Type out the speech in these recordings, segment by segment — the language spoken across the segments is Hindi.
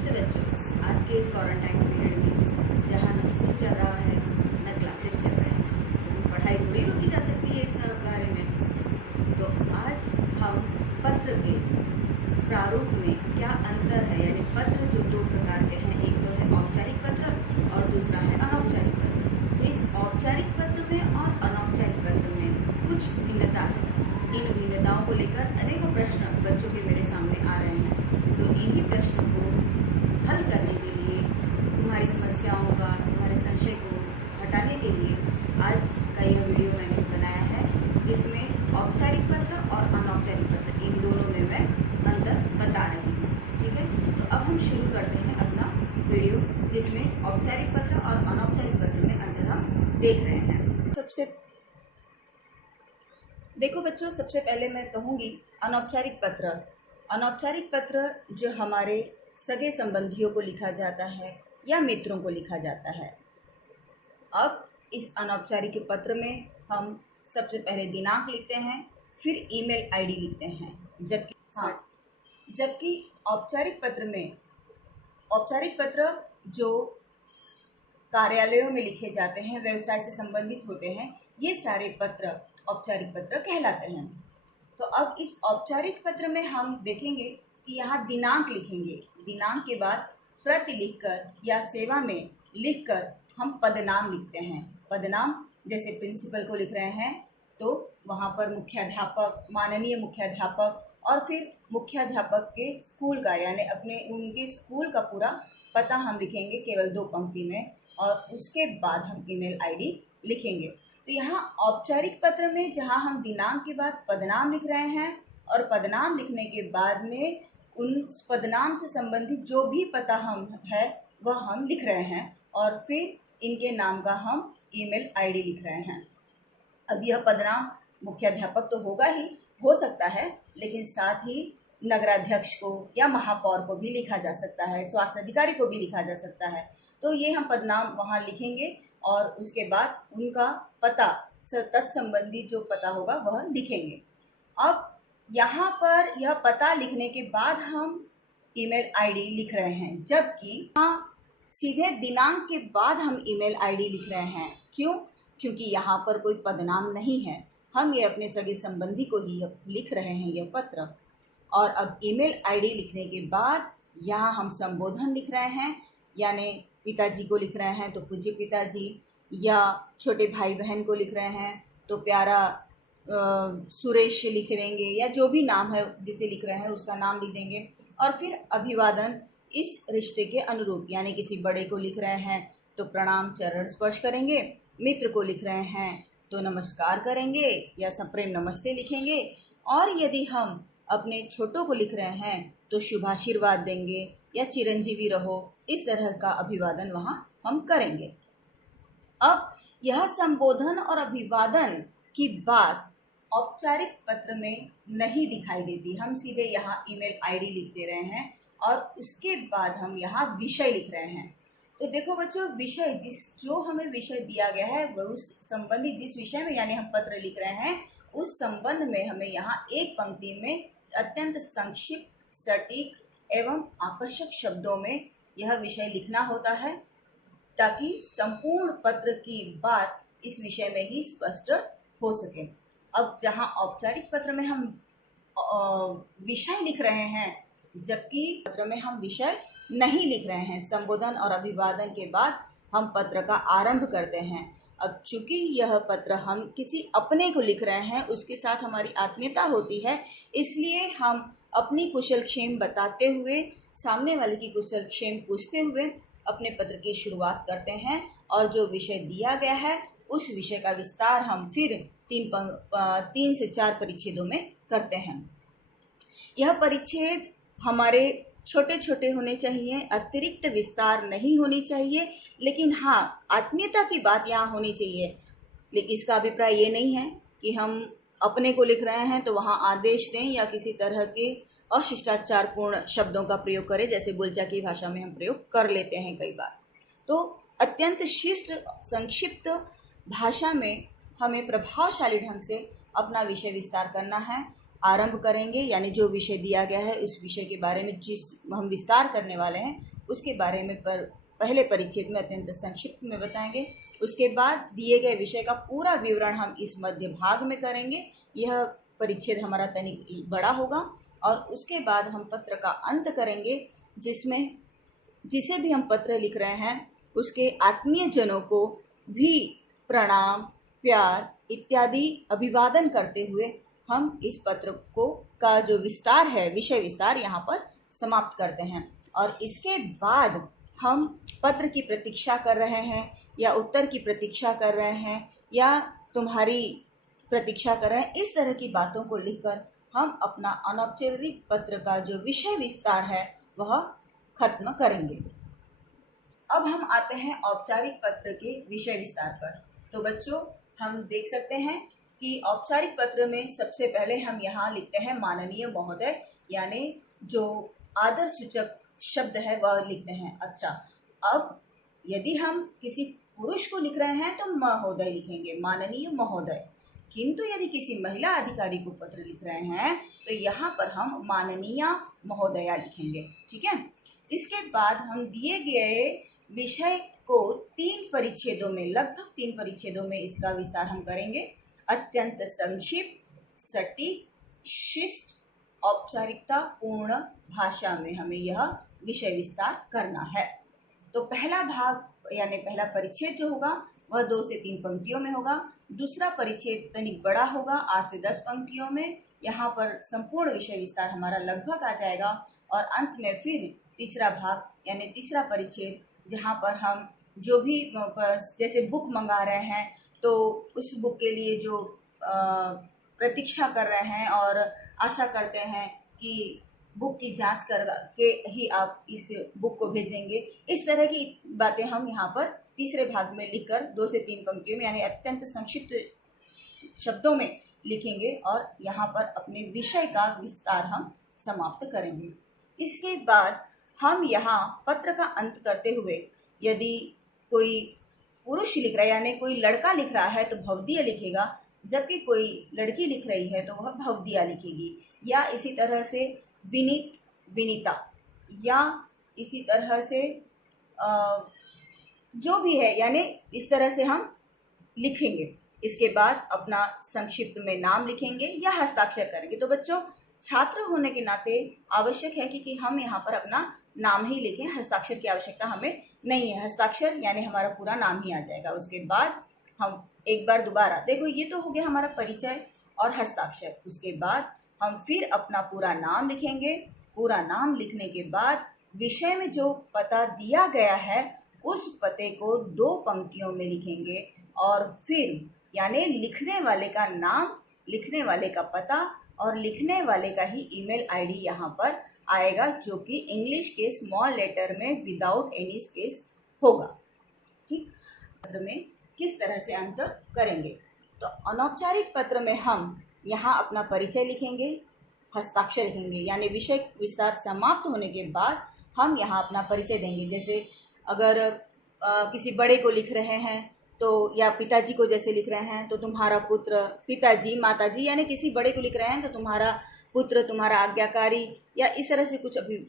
नमस्ते बच्चों। आज के इस क्वारंटाइन पीरियड में जहाँ न स्कूल चल रहा है न क्लासेस चल रहे हैं, तो पढ़ाई थोड़ी रोकी जा सकती है इस बारे में। तो आज हम पत्र के प्रारूप में क्या अंतर है, यानी पत्र जो दो प्रकार के हैं, एक तो है औपचारिक पत्र और दूसरा है अनौपचारिक पत्र। तो इस औपचारिक पत्र में और अनौपचारिक पत्र में कुछ भिन्नता है। इन भिन्नताओं को लेकर अनेकों प्रश्न बच्चों के मेरे सामने आ रहे हैं। तो इन्हीं प्रश्नों को हल करने के लिए, तुम्हारी समस्याओं का, तुम्हारे संशय को हटाने के लिए आज का यह वीडियो मैंने बनाया है, जिसमें औपचारिक पत्र और अनौपचारिक पत्र इन दोनों में मैं अंतर बता रही हूँ। ठीक है, तो अब हम शुरू करते हैं अपना वीडियो, जिसमें औपचारिक पत्र और अनौपचारिक पत्र में अंतर हम देख रहे हैं। देखो बच्चों, सबसे पहले मैं कहूँगी अनौपचारिक पत्र। अनौपचारिक पत्र जो हमारे सगे संबंधियों को लिखा जाता है या मित्रों को लिखा जाता है। अब इस अनौपचारिक पत्र में हम सबसे पहले दिनांक लिखते हैं, फिर ईमेल आईडी लिखते हैं। जबकि औपचारिक पत्र जो कार्यालयों में लिखे जाते हैं, व्यवसाय से संबंधित होते हैं, ये सारे पत्र औपचारिक पत्र कहलाते हैं। तो अब इस औपचारिक पत्र में हम देखेंगे कि यहाँ दिनांक लिखेंगे। दिनांक के बाद प्रति लिखकर या सेवा में लिखकर हम पदनाम लिखते हैं। पदनाम जैसे प्रिंसिपल को लिख रहे हैं तो वहाँ पर मुख्याध्यापक, माननीय मुख्याध्यापक, और फिर मुख्याध्यापक के स्कूल का, यानी उनके स्कूल का पूरा पता हम लिखेंगे केवल 2 पंक्ति में, और उसके बाद हम ईमेल आईडी लिखेंगे। तो यहाँ औपचारिक पत्र में जहाँ हम दिनांक के बाद पदनाम लिख रहे हैं, और पदनाम लिखने के बाद में उन पदनाम से संबंधित जो भी पता वह हम लिख रहे हैं, और फिर इनके नाम का हम ईमेल आईडी लिख रहे हैं। अब यह पदनाम मुख्याध्यापक तो हो सकता है, लेकिन साथ ही नगराध्यक्ष को या महापौर को भी लिखा जा सकता है, स्वास्थ्य अधिकारी को भी लिखा जा सकता है। तो ये हम पदनाम वहाँ लिखेंगे और उसके बाद उनका पता, तत्संबंधी जो पता होगा वह लिखेंगे। अब यहाँ पर यह पता लिखने के बाद हम ईमेल आईडी लिख रहे हैं, जबकि यहाँ सीधे दिनांक के बाद हम ईमेल आईडी लिख रहे हैं। क्यों? क्योंकि यहाँ पर कोई पदनाम नहीं है, हम ये अपने सगे संबंधी को ही लिख रहे हैं यह पत्र। और अब ईमेल आईडी लिखने के बाद यहाँ हम संबोधन लिख रहे हैं, यानी पिताजी को लिख रहे हैं तो पूज्य पिताजी, या छोटे भाई बहन को लिख रहे हैं तो प्यारा सुरेश लिख देंगे, या जो भी नाम है जिसे लिख रहे हैं उसका नाम लिख देंगे। और फिर अभिवादन इस रिश्ते के अनुरूप, यानी किसी बड़े को लिख रहे हैं तो प्रणाम चरण स्पर्श करेंगे, मित्र को लिख रहे हैं तो नमस्कार करेंगे या सप्रेम नमस्ते लिखेंगे, और यदि हम अपने छोटों को लिख रहे हैं तो शुभाशीर्वाद देंगे या चिरंजीवी रहो, इस तरह का अभिवादन वहाँ हम करेंगे। अब यह संबोधन और अभिवादन की बात औपचारिक पत्र में नहीं दिखाई देती। हम सीधे यहाँ ईमेल आईडी लिख दे रहे हैं और उसके बाद हम यहाँ विषय लिख रहे हैं। तो देखो बच्चों, विषय जो हमें विषय दिया गया है वह उस संबंधित जिस विषय में यानी हम पत्र लिख रहे हैं उस संबंध में हमें यहाँ एक पंक्ति में अत्यंत संक्षिप्त, सटीक एवं आकर्षक शब्दों में यह विषय लिखना होता है, ताकि संपूर्ण पत्र की बात इस विषय में ही स्पष्ट हो सके। अब जहाँ औपचारिक पत्र में हम विषय लिख रहे हैं, जबकि पत्र में हम विषय नहीं लिख रहे हैं, संबोधन और अभिवादन के बाद हम पत्र का आरंभ करते हैं। अब चूंकि यह पत्र हम किसी अपने को लिख रहे हैं, उसके साथ हमारी आत्मीयता होती है, इसलिए हम अपनी कुशलक्षेम बताते हुए, सामने वाले की कुशलक्षेम पूछते हुए अपने पत्र की शुरुआत करते हैं, और जो विषय दिया गया है उस विषय का विस्तार हम फिर 3 से 4 परिच्छेदों में करते हैं। यह परिच्छेद हमारे छोटे छोटे होने चाहिए, अतिरिक्त विस्तार नहीं होनी चाहिए, लेकिन हाँ, आत्मीयता की बात यहाँ होनी चाहिए। लेकिन इसका अभिप्राय ये नहीं है कि हम अपने को लिख रहे हैं तो वहाँ आदेश दें या किसी तरह के अशिष्टाचारपूर्ण शब्दों का प्रयोग करें, जैसे बोलचाल की भाषा में हम प्रयोग कर लेते हैं कई बार। तो अत्यंत शिष्ट, संक्षिप्त भाषा में हमें प्रभावशाली ढंग से अपना विषय विस्तार करना है, आरंभ करेंगे, यानी जो विषय दिया गया है उस विषय के बारे में जिस हम विस्तार करने वाले हैं उसके बारे में पहले परिच्छेद में अत्यंत संक्षिप्त में बताएंगे। उसके बाद दिए गए विषय का पूरा विवरण हम इस मध्य भाग में करेंगे। यह परिच्छेद हमारा तनिक बड़ा होगा और उसके बाद हम पत्र का अंत करेंगे, जिसमें जिसे भी हम पत्र लिख रहे हैं उसके आत्मीय जनों को भी प्रणाम, प्यार इत्यादि अभिवादन करते हुए हम इस पत्र को का जो विस्तार है, विषय विस्तार, यहाँ पर समाप्त करते हैं। और इसके बाद हम पत्र की प्रतीक्षा कर रहे हैं या उत्तर की प्रतीक्षा कर रहे हैं या तुम्हारी प्रतीक्षा कर रहे हैं, इस तरह की बातों को लिखकर हम अपना अनौपचारिक पत्र का जो विषय विस्तार है वह खत्म करेंगे। अब हम आते हैं औपचारिक पत्र के विषय विस्तार पर। तो बच्चों, हम देख सकते हैं कि औपचारिक पत्र में सबसे पहले हम यहाँ लिखते हैं माननीय महोदय, यानी जो आदर सूचक शब्द है वह लिखते हैं। अच्छा, अब यदि हम किसी पुरुष को लिख रहे हैं तो महोदय लिखेंगे, माननीय महोदय। किंतु यदि किसी महिला अधिकारी को पत्र लिख रहे हैं तो यहाँ पर हम माननीय महोदया लिखेंगे। ठीक है। इसके बाद हम दिए गए विषय को 3 परिच्छेदों में, लगभग 3 परिच्छेदों में इसका विस्तार हम करेंगे। अत्यंत संक्षिप्त, सटीक, शिष्ट, औपचारिकता पूर्ण भाषा में हमें यह विषय विस्तार करना है। तो पहला भाग यानी पहला परिच्छेद जो होगा वह 2 से 3 पंक्तियों में होगा। दूसरा परिच्छेद तनिक बड़ा होगा, 8 से 10 पंक्तियों में। यहाँ पर संपूर्ण विषय विस्तार हमारा लगभग आ जाएगा। और अंत में फिर तीसरा भाग यानी तीसरा परिच्छेद, जहाँ पर हम जो भी जैसे बुक मंगा रहे हैं तो उस बुक के लिए जो प्रतीक्षा कर रहे हैं और आशा करते हैं कि बुक की जांच करके ही आप इस बुक को भेजेंगे, इस तरह की बातें हम यहाँ पर तीसरे भाग में लिखकर 2 से 3 पंक्तियों में यानी अत्यंत संक्षिप्त शब्दों में लिखेंगे और यहाँ पर अपने विषय का विस्तार हम समाप्त करेंगे। इसके बाद हम यहाँ पत्र का अंत करते हुए यदि कोई पुरुष लिख रहा है यानी कोई लड़का लिख रहा है तो भवदीय लिखेगा, जबकि कोई लड़की लिख रही है तो वह भवदिया लिखेगी। या इसी तरह से विनीत, विनीता, या इसी तरह से जो भी है यानी इस तरह से हम लिखेंगे। इसके बाद अपना संक्षिप्त में नाम लिखेंगे या हस्ताक्षर करेंगे। तो बच्चों, छात्र होने के नाते आवश्यक है कि हम यहाँ पर अपना नाम ही लिखें, हस्ताक्षर की आवश्यकता हमें नहीं है। हस्ताक्षर यानी हमारा पूरा नाम ही आ जाएगा। उसके बाद हम एक बार दोबारा, देखो ये तो हो गया हमारा परिचय और हस्ताक्षर। उसके बाद हम फिर अपना पूरा नाम लिखेंगे। पूरा नाम लिखने के बाद विषय में जो पता दिया गया है उस पते को 2 पंक्तियों में लिखेंगे और फिर यानी लिखने वाले का नाम, लिखने वाले का पता और लिखने वाले का ही ईमेल आईडी यहाँ पर आएगा, जो कि इंग्लिश के स्मॉल लेटर में विदाउट एनी स्पेस होगा। ठीक, पत्र में किस तरह से अंत करेंगे। तो अनौपचारिक पत्र में हम यहाँ अपना परिचय लिखेंगे, हस्ताक्षर लिखेंगे, यानी विषय विस्तार समाप्त होने के बाद हम यहाँ अपना परिचय देंगे। जैसे अगर किसी बड़े को लिख रहे हैं तो, या पिताजी को जैसे लिख रहे हैं तो तुम्हारा पुत्र, पिताजी, माताजी, यानी किसी बड़े को लिख रहे हैं तो तुम्हारा पुत्र, तुम्हारा आज्ञाकारी, या इस तरह से कुछ अभी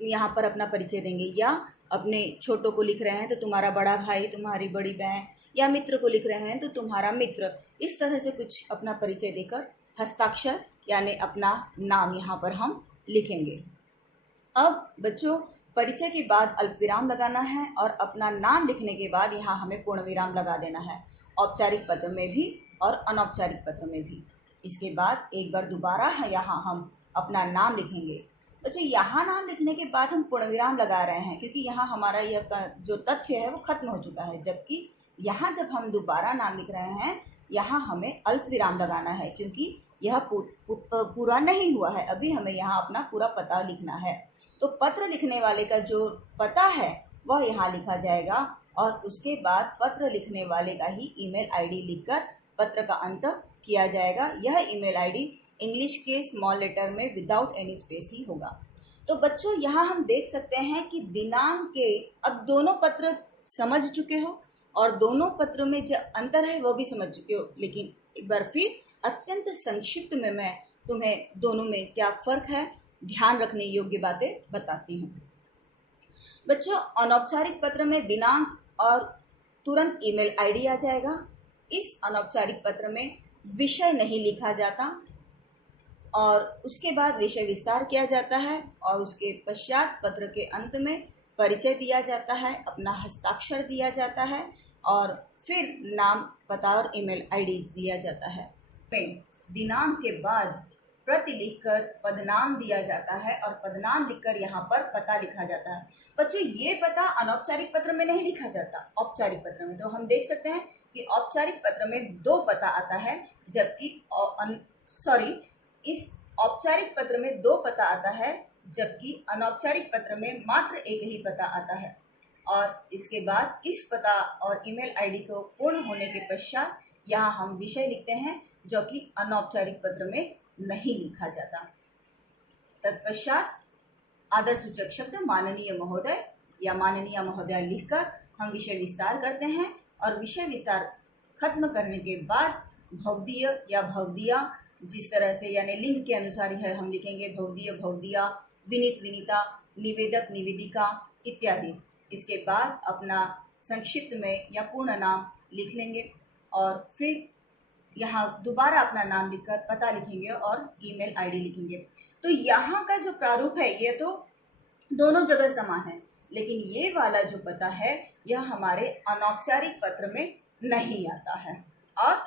यहाँ पर अपना परिचय देंगे। या अपने छोटों को लिख रहे हैं तो तुम्हारा बड़ा भाई, तुम्हारी बड़ी बहन, या मित्र को लिख रहे हैं तो तुम्हारा मित्र, इस तरह से कुछ अपना परिचय देकर हस्ताक्षर यानी अपना नाम यहाँ पर हम लिखेंगे। अब बच्चों, परिचय के बाद अल्प विराम लगाना है और अपना नाम लिखने के बाद यहाँ हमें पूर्ण विराम लगा देना है, औपचारिक पत्र में भी और अनौपचारिक पत्र में भी। इसके बाद एक बार दोबारा है यहाँ हम अपना नाम लिखेंगे। बच्चों, यहाँ नाम लिखने के बाद हम पूर्ण विराम लगा रहे हैं क्योंकि यहाँ हमारा यह जो तथ्य है वो खत्म हो चुका है, जबकि यहाँ जब हम दोबारा नाम लिख रहे हैं यहाँ हमें अल्प विराम लगाना है क्योंकि यह पूरा नहीं हुआ है। अभी हमें यहाँ अपना पूरा पता लिखना है। तो पत्र लिखने वाले का जो पता है वह यहाँ लिखा जाएगा और उसके बाद पत्र लिखने वाले का ही ईमेल आईडी लिखकर पत्र का अंत किया जाएगा। यह ईमेल आईडी इंग्लिश के स्मॉल लेटर में विदाउट एनी स्पेस ही होगा। तो बच्चों, यहाँ हम देख सकते हैं कि दिनांक के, अब दोनों पत्र समझ चुके हो और दोनों पत्रों में जो अंतर है वो भी समझ चुके हो, लेकिन एक बार फिर अत्यंत संक्षिप्त में मैं तुम्हें दोनों में क्या फ़र्क है, ध्यान रखने योग्य बातें बताती हूँ। बच्चों, अनौपचारिक पत्र में दिनांक और तुरंत ईमेल आईडी आ जाएगा। इस अनौपचारिक पत्र में विषय नहीं लिखा जाता और उसके बाद विषय विस्तार किया जाता है और उसके पश्चात पत्र के अंत में परिचय दिया जाता है, अपना हस्ताक्षर दिया जाता है और फिर नाम, पता और ईमेल आईडी दिया जाता है। दिनांक के बाद प्रति लिखकर पदनाम दिया जाता है और पदनाम लिखकर यहाँ पर पता लिखा जाता है। बच्चों, ये पता अनौपचारिक पत्र में नहीं लिखा जाता, औपचारिक पत्र में। तो हम देख सकते हैं कि औपचारिक पत्र में 2 पता आता है, जबकि इस औपचारिक पत्र में 2 पता आता है, जबकि अनौपचारिक पत्र में मात्र एक ही पता आता है। और इसके बाद इस पता और ईमेल आईडी को पूर्ण होने के पश्चात यहाँ हम विषय लिखते हैं, जो कि अनौपचारिक पत्र में नहीं लिखा जाता। तत्पश्चात आदर सूचक शब्द माननीय महोदय या माननीय महोदया लिखकर हम विषय विस्तार करते हैं और विषय विस्तार खत्म करने के बाद भवदीय या भवदिया, जिस तरह से यानी लिंग के अनुसार है हम लिखेंगे भवदीय भवदिया, विनीत विनीता, निवेदक निवेदिका इत्यादि। इसके बाद अपना संक्षिप्त में या पूर्ण नाम लिख लेंगे और फिर यहाँ दोबारा अपना नाम लिखकर पता लिखेंगे और ईमेल आईडी लिखेंगे। तो यहाँ का जो प्रारूप है ये तो दोनों जगह समान है, लेकिन ये वाला जो पता है यह हमारे अनौपचारिक पत्र में नहीं आता है और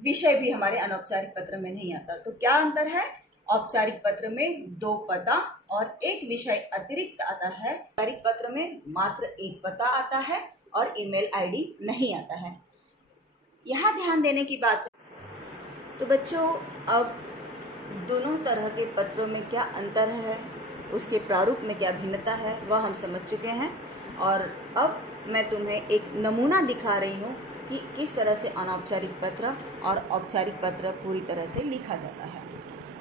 विषय भी हमारे अनौपचारिक पत्र में नहीं आता। तो क्या अंतर है? औपचारिक पत्र में 2 पता और एक विषय अतिरिक्त आता है। औपचारिक पत्र में मात्र एक पता आता है और ईमेल आईडी नहीं आता है। यहाँ ध्यान देने की बात है। तो बच्चों, अब दोनों तरह के पत्रों में क्या अंतर है, उसके प्रारूप में क्या भिन्नता है, वह हम समझ चुके हैं। और अब मैं तुम्हें एक नमूना दिखा रही हूँ कि किस तरह से अनौपचारिक पत्र और औपचारिक पत्र पूरी तरह से लिखा जाता है।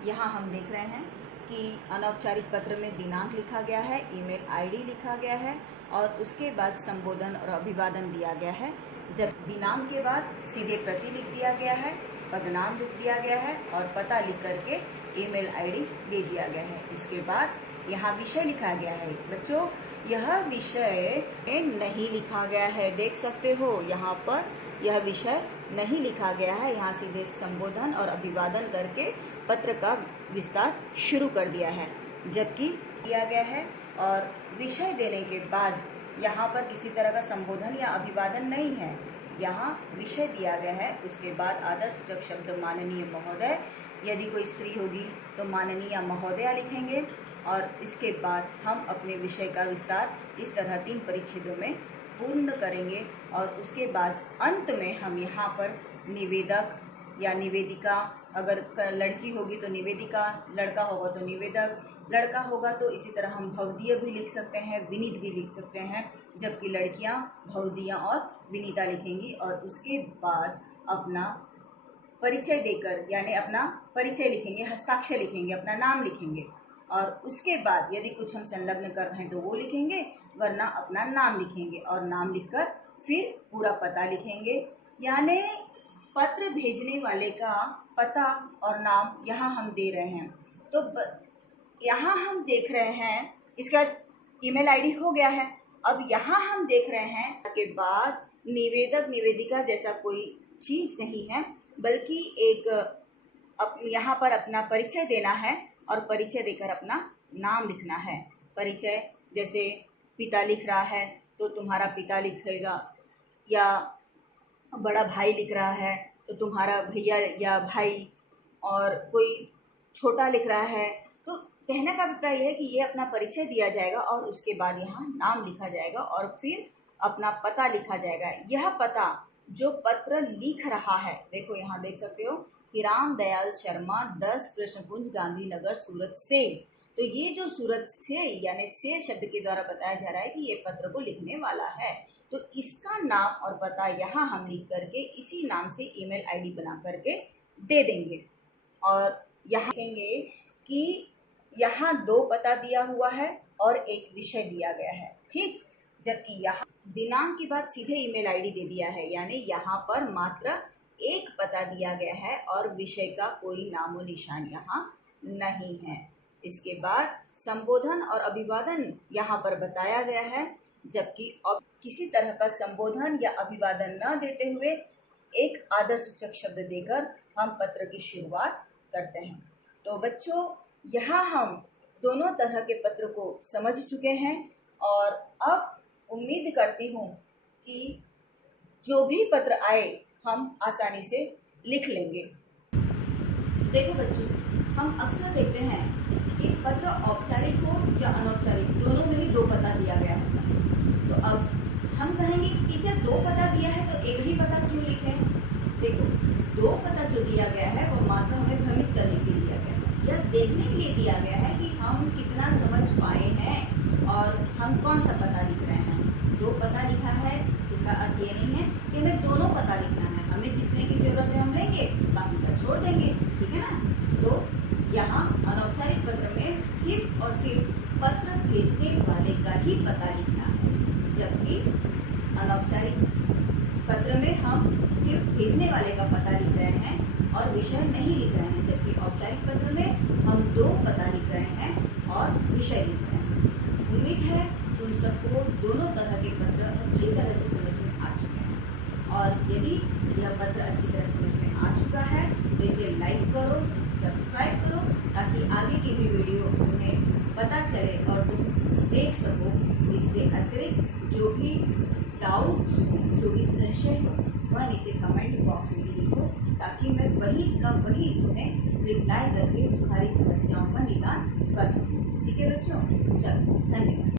यहाँ हम देख रहे हैं कि अनौपचारिक पत्र में दिनांक लिखा गया है, ईमेल आईडी लिखा गया है और उसके बाद संबोधन और अभिवादन दिया गया है। जब दिनांक के बाद सीधे प्रति लिख दिया गया है, पदनाम लिख दिया गया है और पता लिख करके ईमेल आईडी दे दिया गया है। इसके बाद यहाँ विषय लिखा गया है। बच्चों, यह विषय नहीं लिखा गया है, देख सकते हो यहाँ पर यह विषय नहीं लिखा गया है। यहाँ सीधे संबोधन और अभिवादन करके पत्र का विस्तार शुरू कर दिया है, जबकि दिया गया है और विषय देने के बाद यहाँ पर किसी तरह का संबोधन या अभिवादन नहीं है। यहाँ विषय दिया गया है, उसके बाद आदर सूचक शब्द माननीय महोदय, यदि कोई स्त्री होगी तो माननीय महोदया लिखेंगे और इसके बाद हम अपने विषय का विस्तार इस तरह 3 परिच्छेदों में पूर्ण करेंगे और उसके बाद अंत में हम यहाँ पर निवेदक या निवेदिका, अगर लड़की होगी तो निवेदिका, लड़का होगा तो निवेदक, लड़का होगा तो इसी तरह हम भवदीय भी लिख सकते हैं, विनीत भी लिख सकते हैं, जबकि लड़कियां भवदिया और विनीता लिखेंगी। और उसके बाद अपना परिचय देकर यानी अपना परिचय लिखेंगे, हस्ताक्षर लिखेंगे, अपना नाम लिखेंगे और उसके बाद यदि कुछ हम संलग्न कर रहे हैं तो वो लिखेंगे, वरना अपना नाम लिखेंगे और नाम लिखकर फिर पूरा पता लिखेंगे। यानी पत्र भेजने वाले का पता और नाम यहाँ हम दे रहे हैं। तो यहाँ हम देख रहे हैं, इसका ईमेल आईडी हो गया है। अब यहाँ हम देख रहे हैं के बाद निवेदक निवेदिका जैसा कोई चीज नहीं है, बल्कि एक यहाँ पर अपना परिचय देना है और परिचय देकर अपना नाम लिखना है। परिचय जैसे पिता लिख रहा है तो तुम्हारा पिता लिखेगा, या बड़ा भाई लिख रहा है तो तुम्हारा भैया या भाई, और कोई छोटा लिख रहा है तो कहने का अभिप्राय है कि ये अपना परिचय दिया जाएगा और उसके बाद यहाँ नाम लिखा जाएगा और फिर अपना पता लिखा जाएगा। यह पता जो पत्र लिख रहा है, देखो यहाँ देख सकते हो कि राम दयाल शर्मा 10 कृष्णकुंज गांधीनगर सूरत से। तो ये जो सूरत से यानी से शब्द के द्वारा बताया जा रहा है कि ये पत्र को लिखने वाला है, तो इसका नाम और पता यहाँ हम लिख करके इसी नाम से ईमेल आईडी बना करके दे देंगे। और यहाँ लिखेंगे कि यहाँ 2 पता दिया हुआ है और एक विषय दिया गया है, ठीक। जबकि यहाँ दिनांक के बाद सीधे ईमेल आईडी दे दिया है, यानी यहाँ पर मात्र एक पता दिया गया है और विषय का कोई नामो निशान यहाँ नहीं है। इसके बाद संबोधन और अभिवादन यहाँ पर बताया गया है, जबकि किसी तरह का संबोधन या अभिवादन न देते हुए एक आदर सूचक शब्द देकर हम पत्र की शुरुआत करते हैं। तो बच्चों, यहाँ हम दोनों तरह के पत्र को समझ चुके हैं और अब उम्मीद करती हूँ कि जो भी पत्र आए हम आसानी से लिख लेंगे। देखो बच्चों, हम अक्सर देखते हैं कि पत्र औपचारिक हो या अनौपचारिक, दोनों में ही दो पता दिया गया होता है। तो अब हम कहेंगे कि टीचर दो पता दिया है तो एक ही पता क्यों लिखें? देखो, दो पता जो दिया गया है वो मात्र हमें भ्रमित करने के लिए दिया गया है, यह देखने के लिए दिया गया है कि हम कितना समझ पाए हैं और हम कौन सा पता लिख रहे हैं। दो पता लिखा है इसका अर्थ ये नहीं है कि हमें दोनों पता लिखना है, हमें जितने की जरूरत है हम लेंगे, बाकी का छोड़ देंगे, ठीक है ना। तो यहाँ अनौपचारिक पत्र में सिर्फ और सिर्फ पत्र भेजने वाले का ही पता लिखना है, जबकि अनौपचारिक पत्र में हम सिर्फ भेजने वाले का पता लिख रहे हैं और विषय नहीं लिख रहे हैं, जबकि औपचारिक पत्र में हम दो पता लिख रहे हैं और विषय लिख रहे हैं। उम्मीद है तुम सबको दोनों तरह के पत्र अच्छी तरह से समझ में आ चुके हैं, और यदि यह पत्र अच्छी तरह समझ में आ चुका है तो इसे लाइक करो, सब्सक्राइब करो, ताकि आगे की भी वीडियो तुम्हें पता चले और तुम देख सको। इसके अतिरिक्त जो भी डाउट्स हो, जो भी संशय हो, वह नीचे कमेंट बॉक्स में लिखो, ताकि मैं वही का वही तुम्हें रिप्लाई करके तुम्हारी समस्याओं का निदान कर सकूँ। ठीक है बच्चों, चलो धन्यवाद।